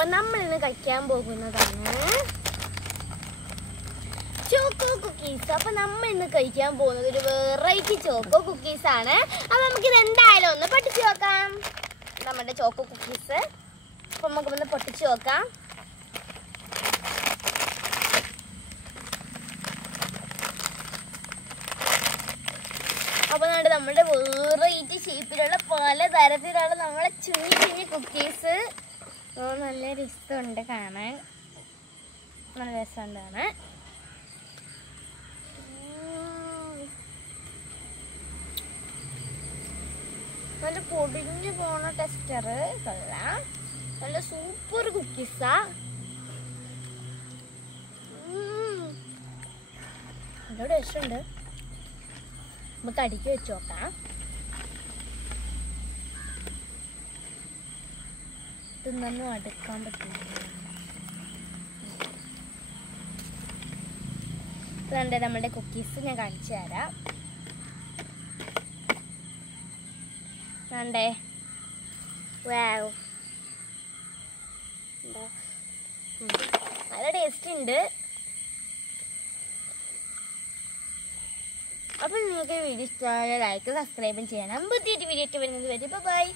അപ്പൊ നമ്മൾ ഇന്ന് കഴിക്കാൻ പോകുന്നതാണ് ചോക്കോ കുക്കീസ്. അപ്പൊ നമ്മൾ ഇന്ന് കഴിക്കാൻ പോകുന്നത് ഒരു വെറൈറ്റി ചോക്കോ കുക്കീസ് ആണ്. അപ്പൊ നമുക്കിത് എന്തായാലും ഒന്ന് പൊട്ടിച്ചു നോക്കാം. നമ്മുടെ ചോക്കോ കുക്കീസ് അപ്പൊ നമുക്കൊന്ന് പൊട്ടിച്ചു നോക്കാം. അപ്പൊ നമ്മുടെ വെറൈറ്റി ഷേപ്പിലുള്ള പലതരത്തിലുള്ള നമ്മളെ കുഞ്ഞു കുഞ്ഞു കുക്കീസ്. നല്ല രസമുണ്ട് കാണാൻ, നല്ല രസമുണ്ട് കാണാൻ. നല്ല പൊടിഞ്ഞു പോണ ടെക്സ്ചർ കൊള്ളാം. നല്ല സൂപ്പർ കുക്കീസാ. നല്ല ടേസ്റ്റുണ്ട്. നമുക്ക് അടിക്ക് വെച്ച് നോക്കാം. ഇതൊന്നും അടുക്കാൻ പറ്റില്ല. ഇതുണ്ട് നമ്മുടെ കുക്കീസ്, ഞാൻ കാണിച്ചു തരാം. വേണ്ടേ, വാവ്, നല്ല ടേസ്റ്റ് ഉണ്ട്. അപ്പം നിങ്ങൾക്ക് വീഡിയോ ഇഷ്ടമായ ലൈക്ക് സബ്സ്ക്രൈബും ചെയ്യണം. പുതിയൊരു വീഡിയോ ഇട്ട് വരുന്നത് വരെ ബൈ.